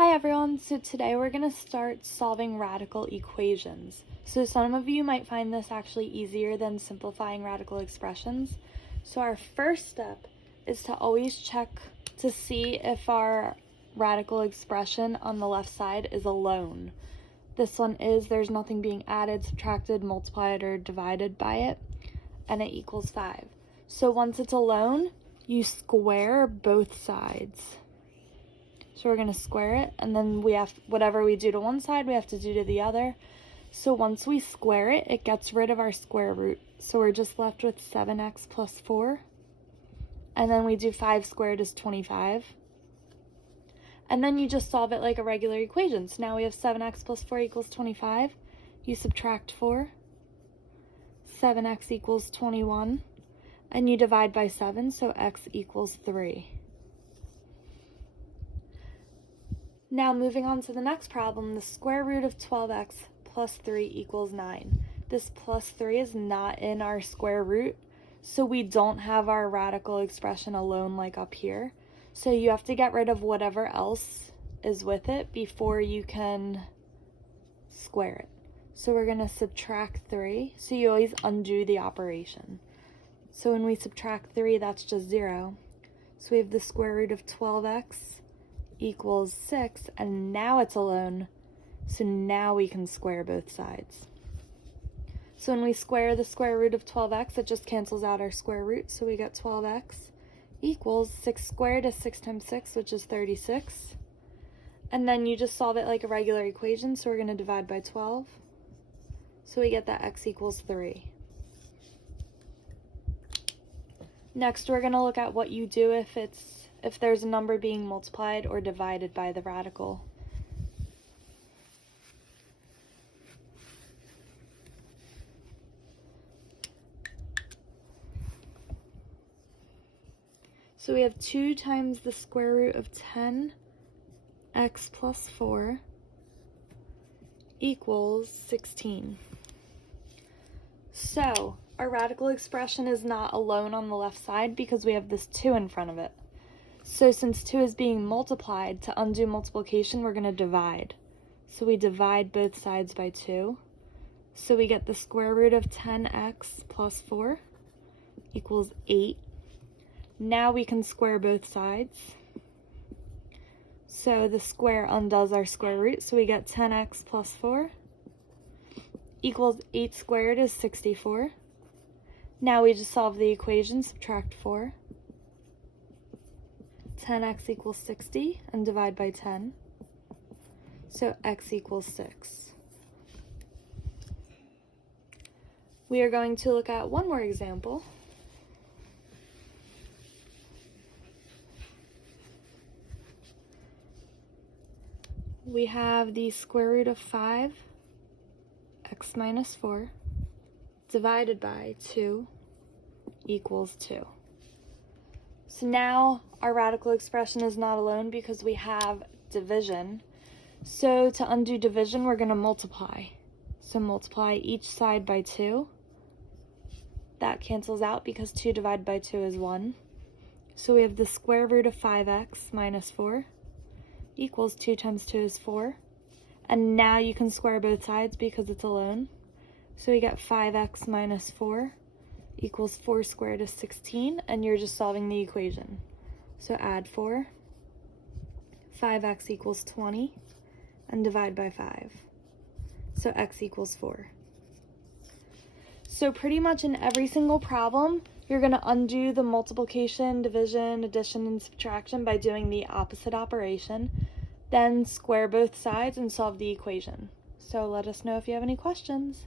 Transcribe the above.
Hi everyone, so today we're going to start solving radical equations. So some of you might find this actually easier than simplifying radical expressions. So our first step is to always check to see if our radical expression on the left side is alone. This one is, there's nothing being added, subtracted, multiplied, or divided by it, and it equals 5. So once it's alone, you square both sides. So we're going to square it, and then we have whatever we do to one side, we have to do to the other. So once we square it, it gets rid of our square root. So we're just left with 7x plus 4. And then we do 5 squared is 25. And then you just solve it like a regular equation. So now we have 7x plus 4 equals 25. You subtract 4. 7x equals 21. And you divide by 7, so x equals 3. Now moving on to the next problem, the square root of 12x plus 3 equals 9. This plus 3 is not in our square root, so we don't have our radical expression alone like up here. So you have to get rid of whatever else is with it before you can square it. So we're going to subtract 3, so you always undo the operation. So when we subtract 3, that's just 0. So we have the square root of 12x equals 6, and now it's alone, so now we can square both sides. So when we square the square root of 12x, it just cancels out our square root, so we get 12x equals 6 squared is 6 times 6, which is 36. And then you just solve it like a regular equation, so we're going to divide by 12. So we get that x equals 3. Next, we're going to look at what you do if there's a number being multiplied or divided by the radical. So we have 2 times the square root of 10x plus 4 equals 16. So our radical expression is not alone on the left side because we have this 2 in front of it. So since 2 is being multiplied, to undo multiplication, we're going to divide. So we divide both sides by 2. So we get the square root of 10x plus 4 equals 8. Now we can square both sides. So the square undoes our square root, so we get 10x plus 4 equals 8 squared is 64. Now we just solve the equation, subtract 4. 10x equals 60, and divide by 10. So x equals 6. We are going to look at one more example. We have the square root of 5, x minus 4, divided by 2 equals 2. So now our radical expression is not alone because we have division. So to undo division, we're going to multiply. So multiply each side by 2. That cancels out because 2 divided by 2 is 1. So we have the square root of 5x minus 4 equals 2 times 2 is 4. And now you can square both sides because it's alone. So we get 5x minus 4 equals 4 squared is 16, and you're just solving the equation. So add 4, 5x equals 20, and divide by 5. So x equals 4. So pretty much in every single problem, you're going to undo the multiplication, division, addition, and subtraction by doing the opposite operation, then square both sides and solve the equation. So let us know if you have any questions.